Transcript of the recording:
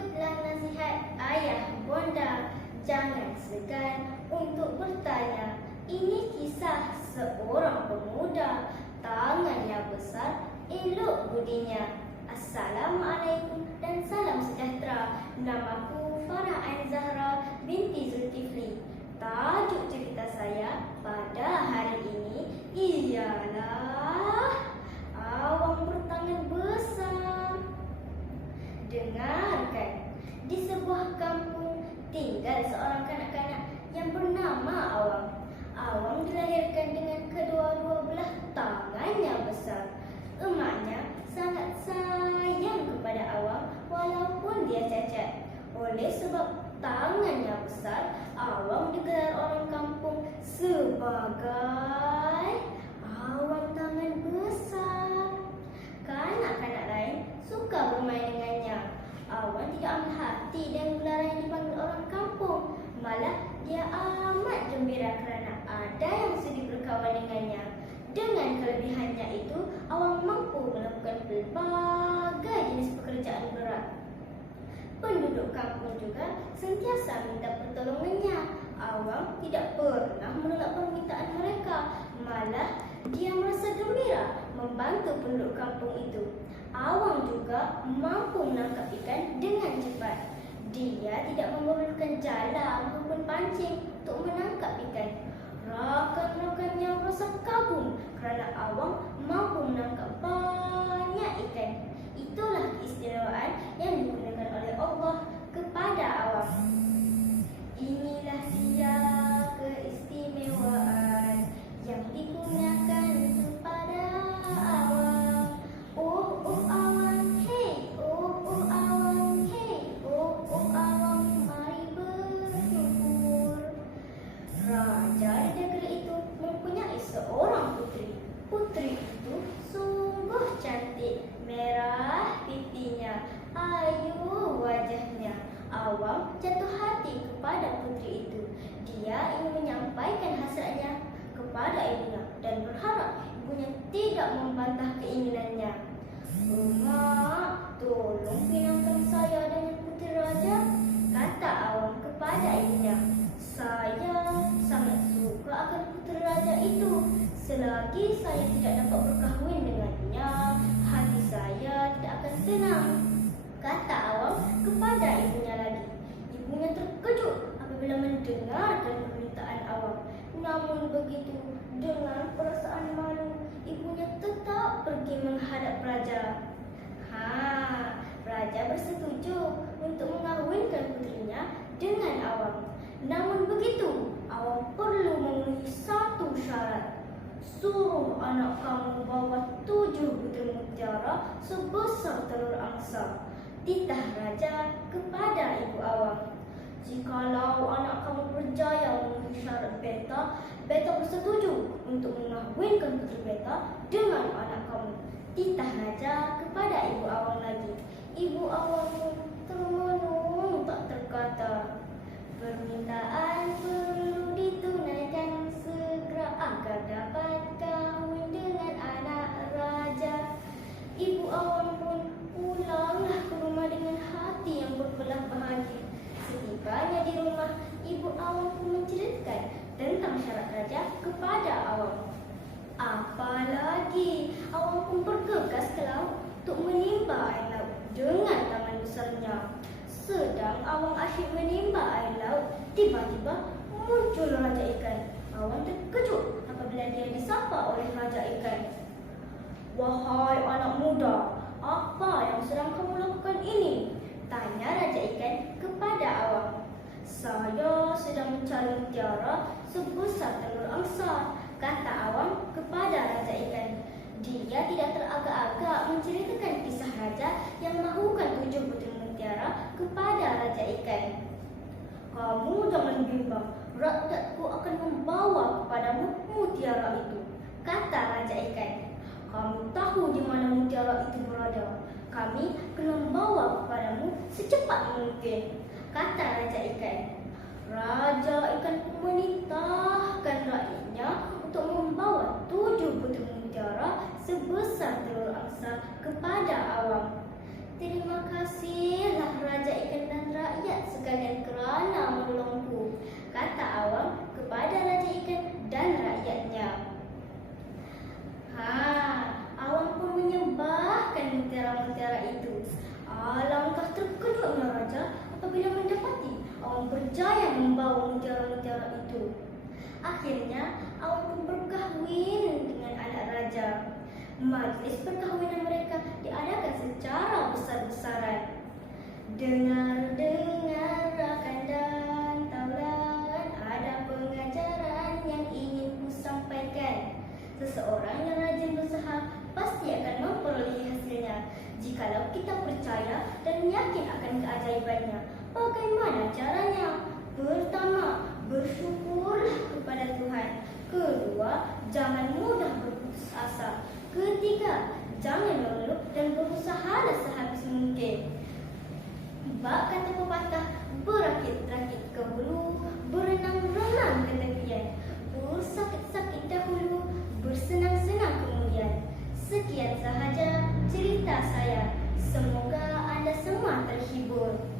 Ikutlah nasihat ayah bonda, jangan segan untuk bertanya. Ini kisah seorang pemuda, tangannya besar, elok budinya. Assalamualaikum dan salam sejahtera. Namaku Farah Ain Zahra binti Zulkifli. Tajuk cerita saya pada hari ini ialah Awang Bertangan Besar. Dengarkan, di sebuah kampung tinggal seorang kanak-kanak yang bernama Awang. Awang dilahirkan dengan kedua-dua belah tangannya besar. Emaknya sangat sayang kepada Awang walaupun dia cacat. Oleh sebab tangannya besar, Awang digelar orang kampung sebagai Awang Tangan Besar. Kanak-kanak lain suka bermain dengannya. Awang tidak ambil hati dengan gelaran yang dipanggil orang kampung. Malah dia amat gembira kerana ada yang sudi berkawan dengannya. Dengan kelebihannya itu, Awang mampu melakukan pelbagai jenis pekerjaan berat. Penduduk kampung juga sentiasa minta pertolongannya. Awang tidak pernah menolak permintaan mereka. Malah dia merasa gembira membantu penduduk kampung itu. Awang juga mampu menangkap ikan dengan cepat. Dia tidak memerlukan jala maupun pancing untuk menangkap ikan. Rakan-rakannya merasa kagum kerana Awang mampu menangkap banyak ikan. Itulah keistimewaan yang digunakan oleh Allah kepada Awang. Inilah dia keistimewaan yang digunakan kepada Awang. Oh, oh Awang, hey, oh, oh Awang, hey, oh, oh Awang, mari bersyukur. Raja di negeri itu mempunyai seorang putri. Putri itu sungguh cantik, merah pipinya, ayu wajahnya. Awang jatuh hati kepada putri itu. Dia ingin menyampaikan hasratnya kepada ibunya dan berharap ibunya tidak membantah keinginannya. "Mak, tolong pinangkan saya dengan putri raja," kata Awang kepada ibunya. "Saya sangat suka akan putri raja itu. Selagi saya tidak dapat berkahwin dengannya, hati saya tidak akan tenang," kata Awang kepada ibunya lagi. Ibunya terkejut apabila mendengarkan permintaan Awang. Namun begitu, dengan perasaan malu, ibunya tetap pergi menghadap raja. Raja bersetuju untuk mengahwinkan putrinya dengan Awang. Namun begitu, Awang perlu memenuhi satu syarat. "Suruh anak kamu bawa 7 butir mutiara sebesar telur angsa," titah raja kepada ibu Awang. "Jikalau anak kamu berjaya memenuhi syarat beta bersetuju untuk mengahwinkan putri beta dengan anak kamu," titah raja kepada ibu Awang lagi. Ibu Awang pun termenung tak terkata. Permintaan perlu ditunaikan segera agar dapat kahwin dengan anak raja. Ibu Awang pun pulanglah ke rumah dengan hati yang berbelah bahagia. Setibanya di rumah, ibu Awang pun menceritakan tentang syarat raja kepada Awang. Apalagi, Awang pun bergegas ke laut untuk menimba air laut dengan tangan besarnya. Sedang Awang asyik menimba air laut, tiba-tiba muncul raja ikan. Awang terkejut apabila dia disapa oleh raja ikan. "Wahai anak muda, apa yang sedang kamu lakukan ini?" tanya raja ikan kepada Awang. "Saya sedang mencari mutiara sebesar telur angsa," kata Awang kepada raja ikan. Dia tidak teragak-agak menceritakan kisah raja yang mahukan 7 butir mutiara kepada raja ikan. "Kamu jangan bimbang, rakyatku akan membawa kepadamu mutiara itu," kata raja ikan. "Kamu tahu di mana mutiara itu berada. Kami akan membawa kepadamu secepat mungkin," kata raja ikan. Raja ikan pun menitahkan rakyatnya untuk membawa 7 butir mutiara sebesar telur angsa kepada Awang. Terima kasihlah raja ikan terkejutnya raja apabila mendapati awan berjaya membawa mutiara-mutiara itu. Akhirnya awan pun berkahwin dengan anak raja. Majlis perkahwinan mereka diadakan secara besar-besaran. Dengar-dengar rakan dan taulan, ada pengajaran yang ingin ku sampaikan. Seseorang yang rajin berusaha pasti akan memperoleh hasilnya, jikalau kita percaya dan yakin akan keajaibannya. Bagaimana caranya? Pertama, bersyukurlah kepada Tuhan. Kedua, jangan mudah berputus asa. Ketiga, jangan mengeluh dan berusahalah sehabis mungkin. Bak kata pepatah, berakit-rakit ke hulu, berenang-renang ke tepian. Bersakit-sakit dahulu, bersenang-senang kemudian. Sekian sahaja cerita saya. Semoga Anda semua terhibur.